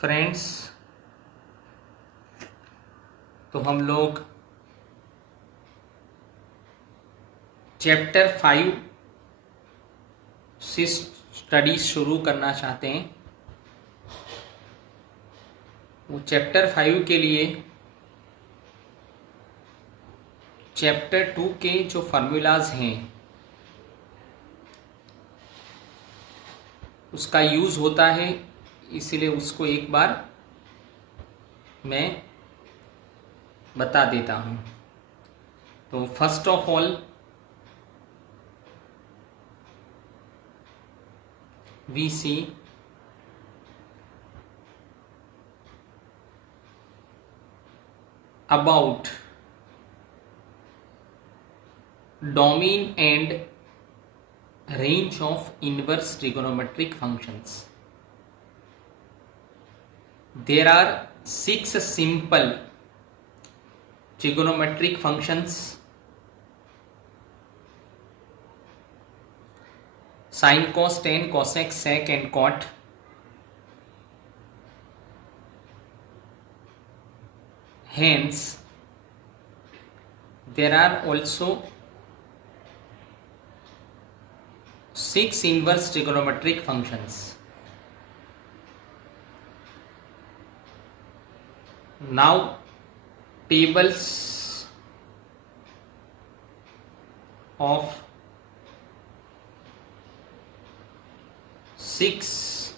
Friends, तो हम लोग चैप्टर 5 से स्टडी शुरू करना चाहते हैं। वो चैप्टर 5 के लिए चैप्टर 2 के जो फार्मूलाज हैं उसका यूज़ होता है, इसलिए उसको एक बार मैं बता देता हूँ। तो first of all we see about domain and range of inverse trigonometric functions. There are 6 simple trigonometric functions: sin, cos, tan, cosec, sec and cot. Hence there are also 6 inverse trigonometric functions. Now tables of 6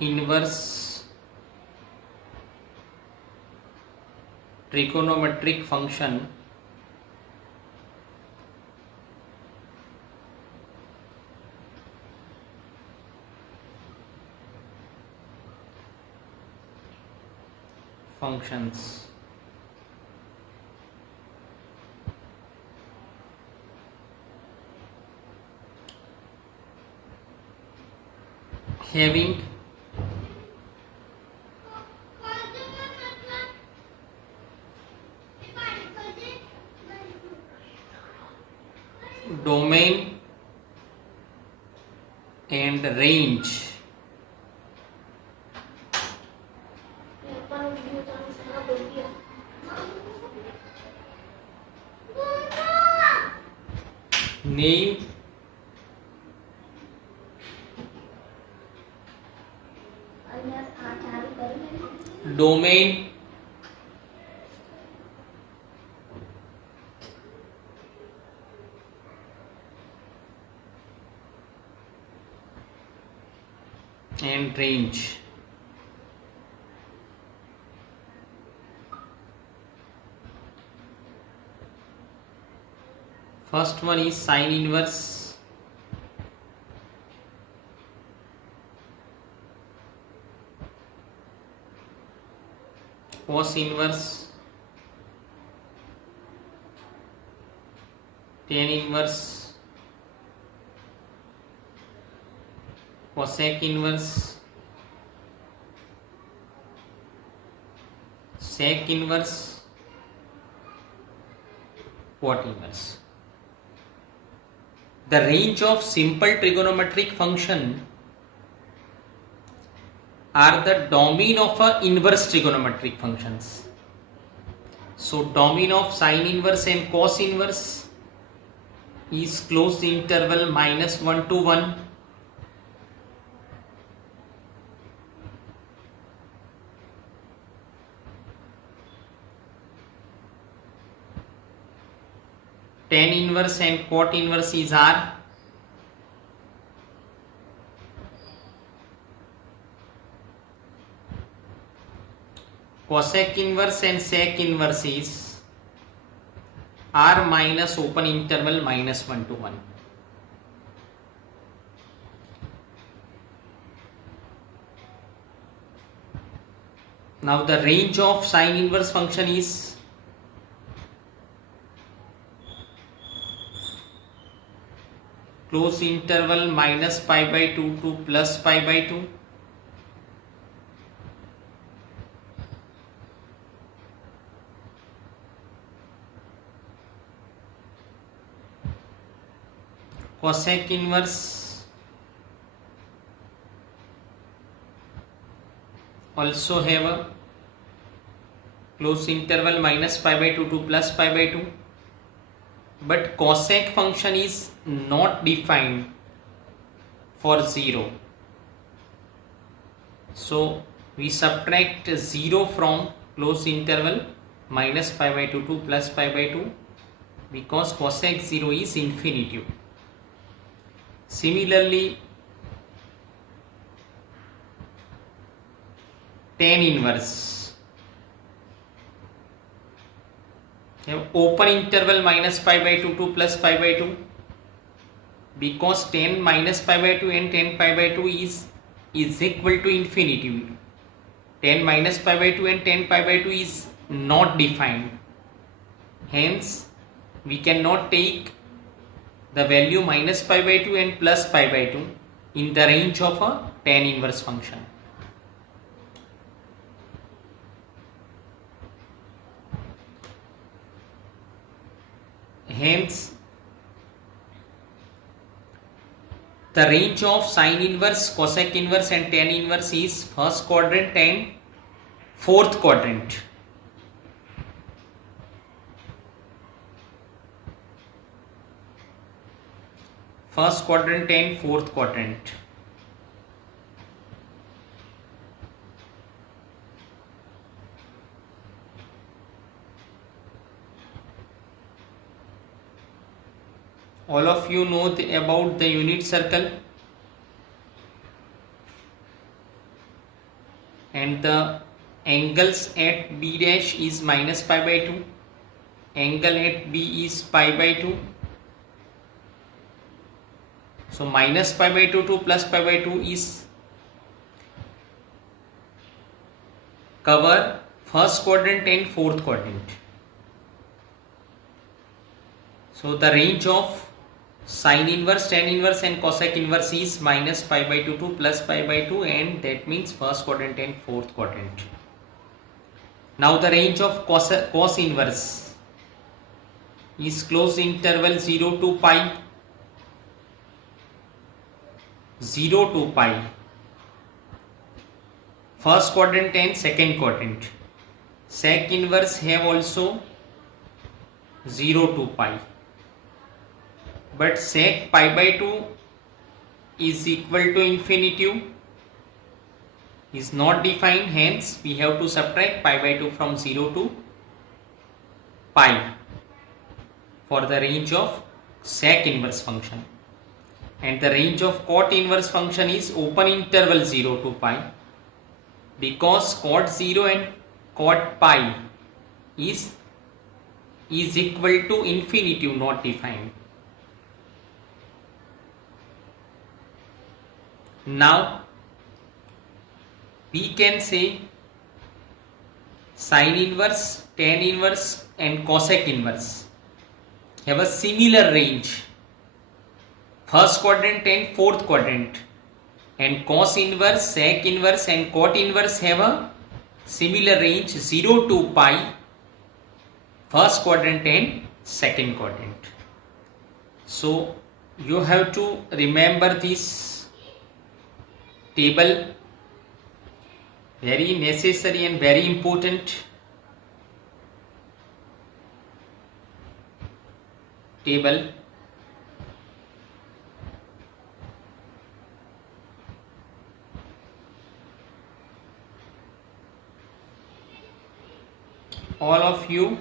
inverse trigonometric function functions. Having domain and range name domain and range. First one is sin inverse, cos inverse, tan inverse, cosec inverse, sec inverse, cot inverse. The range of simple trigonometric function are the domain of a inverse trigonometric functions. So domain of sin inverse and cos inverse is closed interval -1 to 1. Tan inverse and cot inverse is R. Cosec inverse and sec inverse is R minus open interval -1 to 1. Now the range of sin inverse function is close interval -π/2 to +π/2. Cosec inverse also have a closed interval minus pi by 2 to plus pi by 2, but cosec function is not defined for 0. So we subtract 0 from closed interval minus pi by 2 to plus pi by 2 because cosec 0 is infinitive. Similarly, tan inverse, have open interval minus pi by 2 to plus pi by 2 because tan minus pi by 2 and tan pi by 2 is equal to infinity. Tan minus pi by 2 and tan pi by 2 is not defined. Hence, we cannot take the value minus pi by 2 and plus pi by 2 in the range of a tan inverse function. Hence, the range of sine inverse, cosec inverse and tan inverse is first quadrant and fourth quadrant. First quadrant and fourth quadrant. All of you know about the unit circle and the angles at B dash is minus pi by 2, angle at B is pi by 2. So minus pi by 2 to plus pi by 2 is cover first quadrant and fourth quadrant. So the range of sine inverse, tan inverse and cosec inverse is minus pi by 2 to plus pi by 2, and that means first quadrant and fourth quadrant. Now the range of cos inverse is closed interval 0 to pi, 0 to pi, first quadrant and second quadrant. Sec inverse have also 0 to pi, but sec pi by 2 is equal to infinitive, is not defined. Hence we have to subtract pi by 2 from 0 to pi for the range of sec inverse function, and the range of cot inverse function is open interval 0 to pi because cot 0 and cot pi is equal to infinitive, not defined. Now we can say sine inverse, tan inverse and cosec inverse have a similar range, first quadrant and fourth quadrant, and cos inverse, sec inverse and cot inverse have a similar range 0 to pi, first quadrant and second quadrant. So you have to remember this table, very necessary and very important table. All of you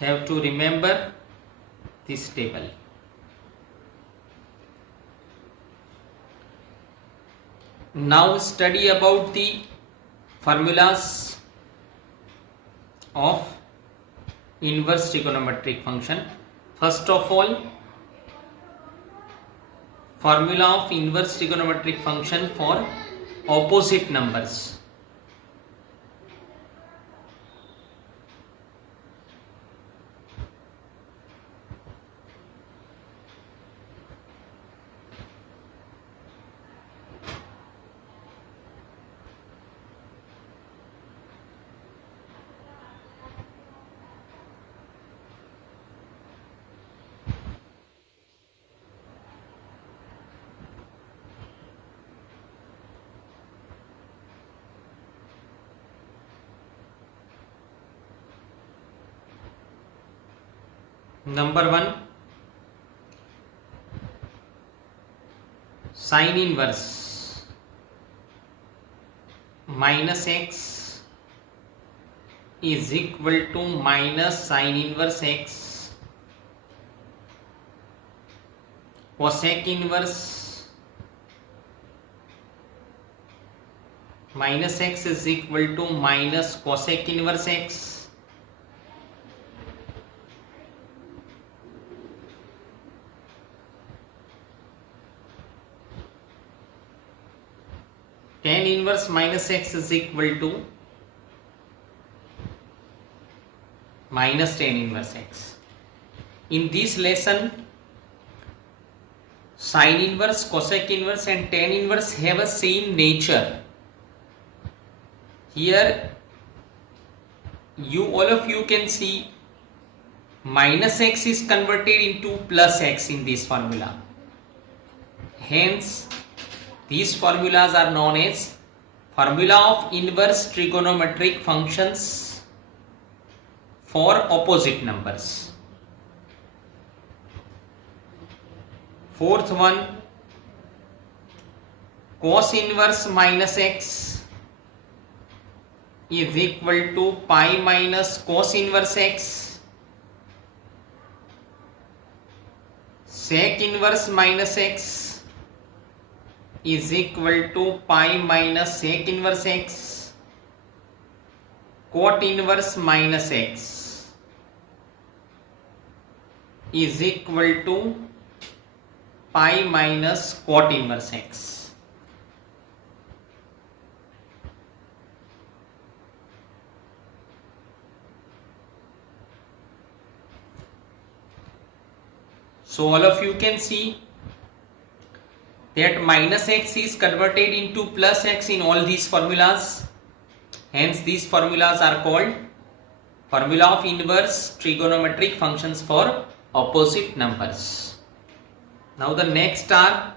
have to remember this table. Now study about the formulas of inverse trigonometric function. First of all, formula of inverse trigonometric function for opposite numbers. Number 1, sin inverse minus x is equal to minus sin inverse x. Cosec inverse minus x is equal to minus cosec inverse x. Tan inverse minus x is equal to minus tan inverse x. In this lesson, sin inverse, cosec inverse and tan inverse have a same nature. Here all of you can see minus x is converted into plus x in this formula. Hence, these formulas are known as formula of inverse trigonometric functions for opposite numbers. Fourth one, cos inverse minus x is equal to pi minus cos inverse x. Sec inverse minus x is equal to pi minus sec inverse x. Cot inverse minus x is equal to pi minus cot inverse x. So all of you can see that minus x is converted into plus x in all these formulas. Hence these formulas are called formula of inverse trigonometric functions for opposite numbers. Now the next are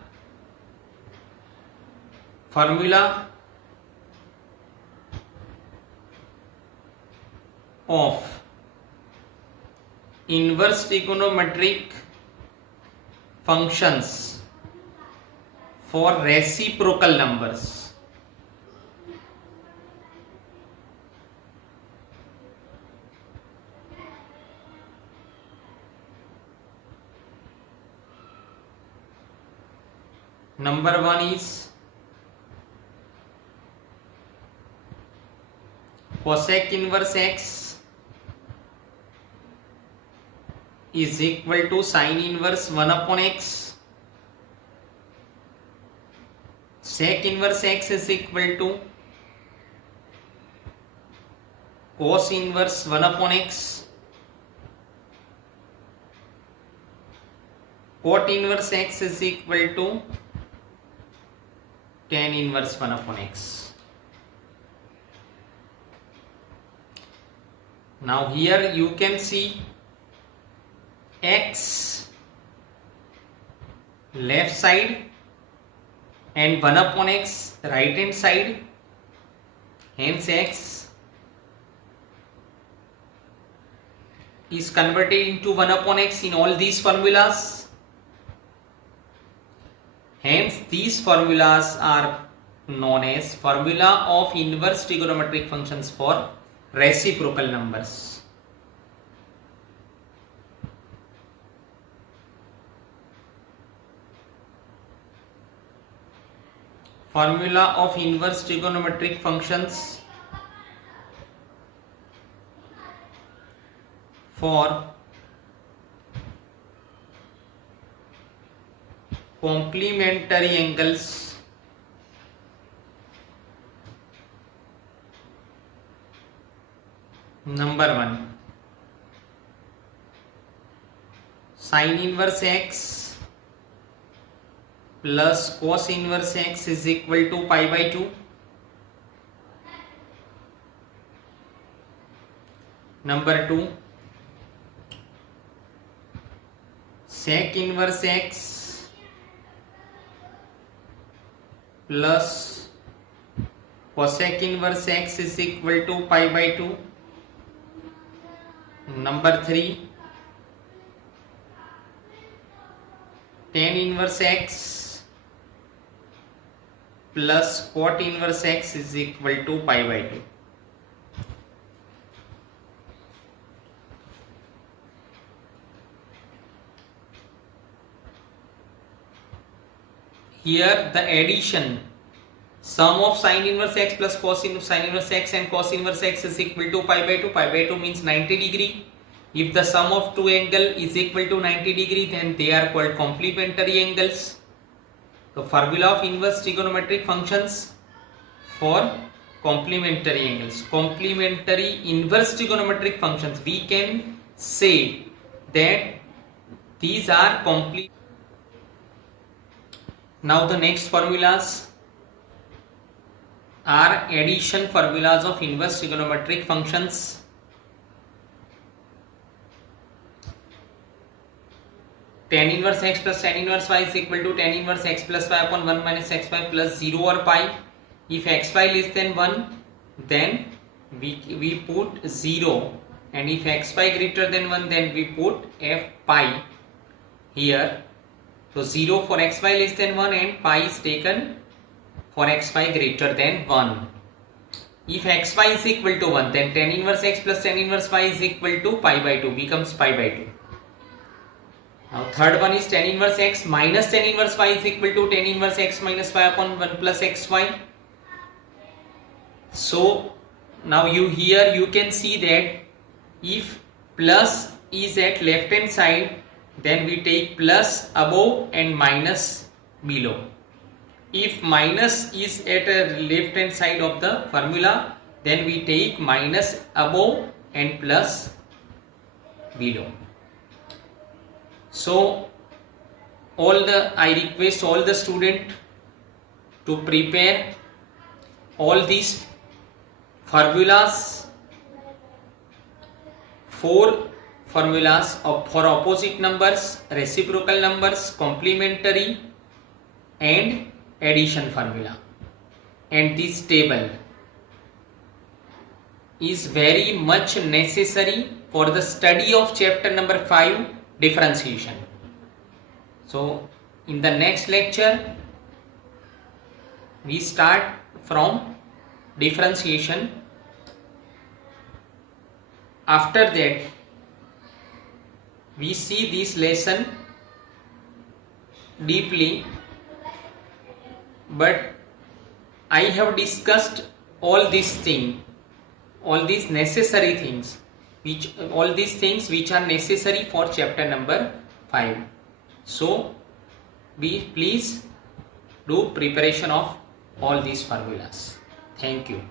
formula of inverse trigonometric functions for reciprocal numbers. Number 1 is cosec inverse x is equal to sin inverse 1 upon x. Sec inverse x is equal to cos inverse 1 upon x. Cot inverse x is equal to tan inverse 1 upon x. Now here you can see x left side and 1 upon x right hand side. Hence x is converted into 1 upon x in all these formulas. Hence these formulas are known as formula of inverse trigonometric functions for reciprocal numbers. Formula of inverse trigonometric functions for complementary angles Number 1, sin inverse x plus cos inverse x is equal to pi by 2. Number 2, sec inverse x plus cosec inverse x is equal to pi by 2. Number 3, tan inverse x plus cot inverse x is equal to pi by 2. Here the addition, sum of sin inverse x plus sin inverse x and cos inverse x is equal to pi by 2. Pi by 2 means 90 degree. If the sum of two angle is equal to 90 degree, then they are called complementary angles. The formula of inverse trigonometric functions for complementary angles, complementary inverse trigonometric functions, we can say that these are complete. Now the next formulas are addition formulas of inverse trigonometric functions. Tan inverse x plus tan inverse y is equal to tan inverse x plus y upon 1 minus xy plus 0 or pi. If xy less than 1, then we put 0, and if xy greater than 1, then we put f pi here. So 0 for xy less than 1 and pi is taken for xy greater than 1. If xy is equal to 1, then tan inverse x plus tan inverse y is equal to pi by 2, becomes pi by 2. Now third one is tan inverse x minus tan inverse y is equal to tan inverse x minus y upon 1 plus xy. So now here you can see that if plus is at left hand side, then we take plus above and minus below. If minus is at a left hand side of the formula, then we take minus above and plus below. So I request all the student to prepare all these formulas, 4 formulas for opposite numbers, reciprocal numbers, complementary and addition formula. And this table is very much necessary for the study of chapter number 5, differentiation. So in the next lecture we start from differentiation. After that we see this lesson deeply, but I have discussed all these things, all these necessary things, which are necessary for chapter number 5. So please do preparation of all these formulas. Thank you.